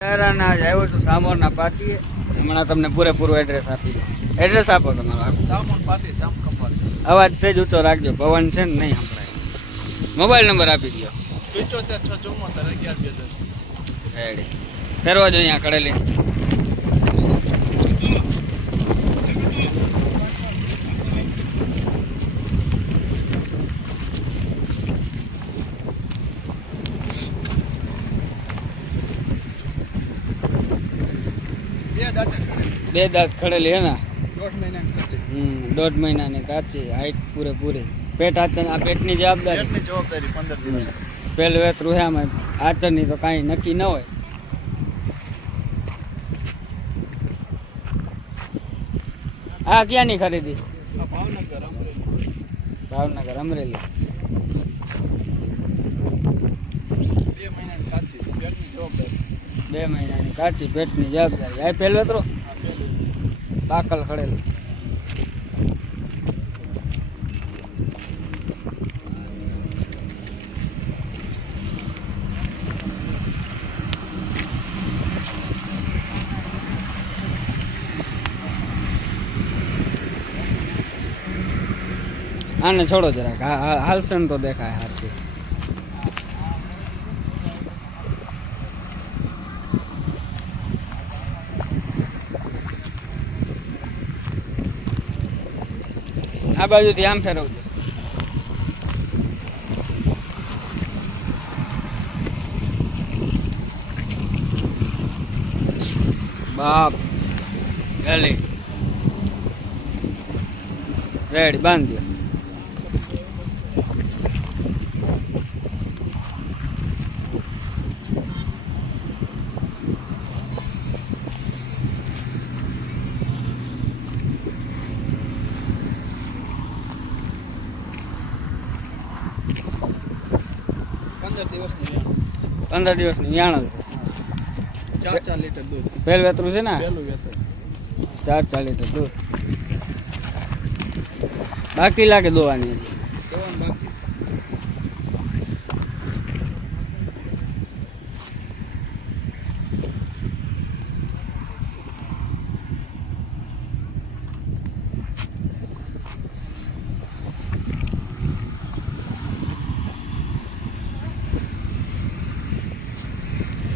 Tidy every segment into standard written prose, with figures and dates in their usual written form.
આજ આવ્યો છું સામોરના પાટીએ. હમણાં તમને પૂરેપૂરું એડ્રેસ આપી દો. એડ્રેસ આપો તમારો. સામોર પાટી જામ કંપાળી. અવાજ સહેજ ઊંચો રાખજો, પવન છે ને નહીં સંભળાય. મોબાઈલ નંબર આપી દો. 75 6 11 રેડી ફેરવા જો અહીંયા કડેલી. બે દાંત ખડેલી હે ને. 1.5 મહિનાની 1.5 મહિનાની કાચી. કાચી, હાઈટ પૂરેપૂરી. પેટ આચર, આ પેટની જવાબદારી. પેટની જવાબદારી 15 દિવસ. પહેલું વેતરું હે આમાં, આચરની તો કાંઈ નક્કી ન હોય. આ ક્યાંની ખરીદી? આ ભાવનગર અમરેલી. ભાવનગર અમરેલી. 2 મહિનાની કાચી, પેટની જવાબદારી. 2 મહિનાની કાચી, પેટની જવાબદારી. આ પહેલું વેતરું આ પેલું બાકલ ખડેલું. આને છોડો જરાક, હાલશે ને તો દેખાય હારથી. આ બાજુથી આમ ફેરવજો. બાપ ગલી રેડી બાંધ્યો. દિવસની 15 દિવસની વ્યાણ છે. 4 લીટર દૂધ. પહેલ વેતરું છે ને. પહેલું વેતર. 4 લીટર દૂધ. બાકી લાગે દોવાની હજી. દવાનું બાકી.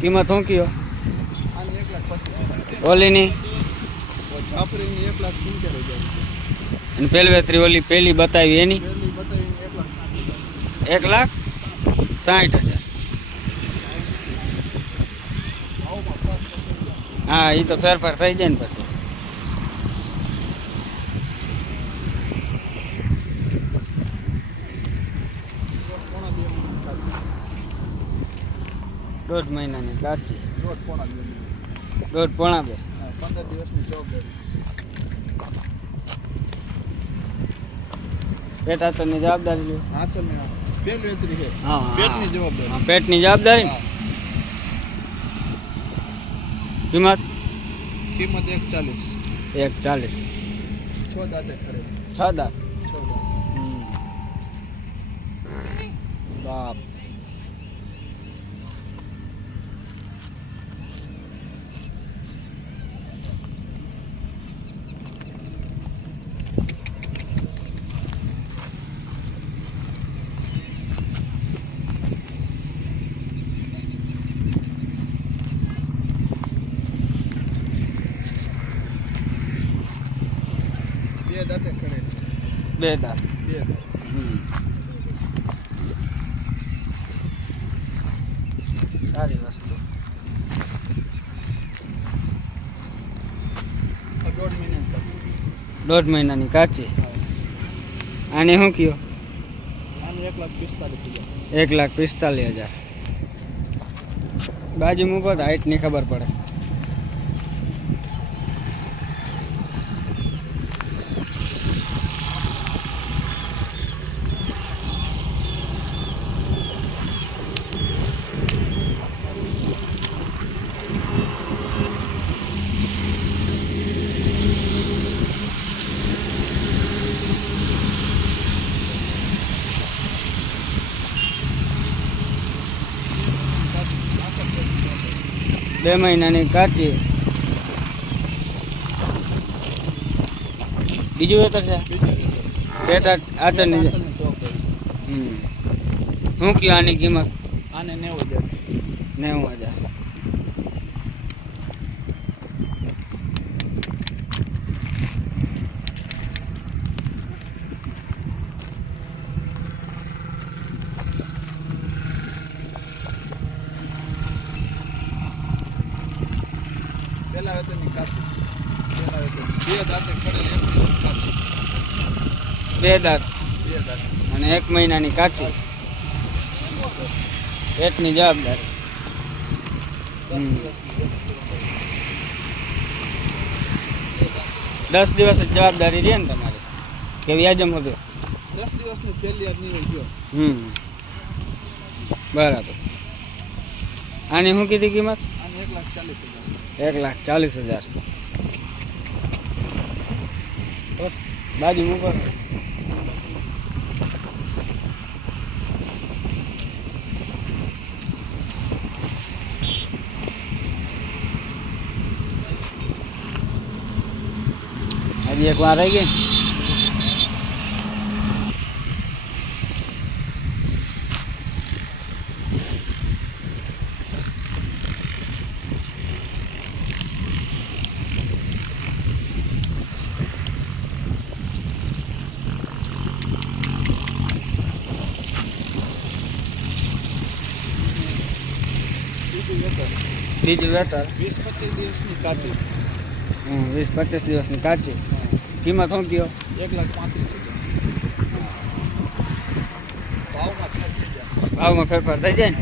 કિંમત શું કયો? આને 1,25,000. ઓલીની છાપરીની 1,70,000. અને પેલવેતરી ઓલી પેલી બતાવી એની પહેલી બતાવીને 1,60,000. 1,60,000. ભાવમાં 5%. હા, એ તો ફેરફાર થઈ જાય ને પછી. પોણા 2 મહિનાની કાચી. 1.5 મહિનાની કાચી. 1.5 પોણા 2. 15 દિવસની જવાબદારી. પેટ આચરની જવાબદારી લ્યો. આચર ને પેલ વેતરી છે. હા, પેટની જવાબદારી. હા, પેટની જવાબદારી ને. હા. કિંમત કિંમત 1,40. 1,40. 6 દાંતે ખરે. 6 દાંત. 6 દાંત. બાપ બે દાંતે ખરે. 2 દાંત. 2 દાંત. સારી વસ્તુ. આ 1.5 મહિનાની કાચી. 1.5 મહિનાની કાચી. આને શું કયો? આને 1,45,000. 1,45,000. બાજુમાં ઉપર હાઈટની ખબર પડે. 2 મહિનાની કાચી. બીજું વેતર છે પેટ આચરની છે. પાછળની ચોક હોય. શું કયો આની કિંમત? આને 90,000. 90,000. પેલા વેતરની કાચી. પેલા વેતર. બે દાંતે ખડેલ, એક મહિનાની કાચી. 2 દાંત બે દાંતે. અને 1 મહિનાની કાચી. પેટની જવાબદારી. 10 દિવસ જ જવાબદારી રહે ને તમારી કે વ્યાજમ હતું? 10 દિવસની પહેલી વાર નહીં ગયો. બરાબર. આની શું કીધી કિંમત? આને 1,40,000. 1,40,000. બાજુ મૂકો. હજી એક વાર રહી ગઈ. બીજું બીજું વેતર વેતર. 20-25 દિવસની કાચી. 20-25 દિવસની કાચી. કિંમત શું કયો? 1,35,000. ભાવમાં ફેર થઈ જાય. ભાવમાં ફેરફાર થઈ જાય ને?